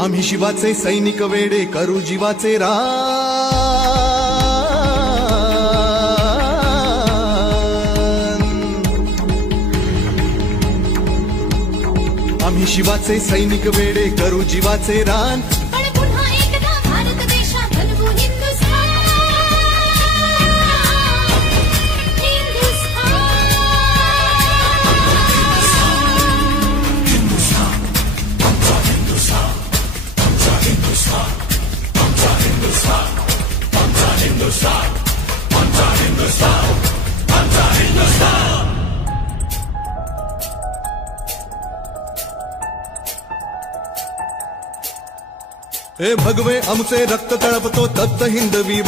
आम्ही शिवाचे सैनिक वेडे करू जीवाचे रान। आम्ही शिवाचे सैनिक वेडे करू जीवाचे रान। हे भगवे आमचे रक्त तळपतो तप्त हिंदवी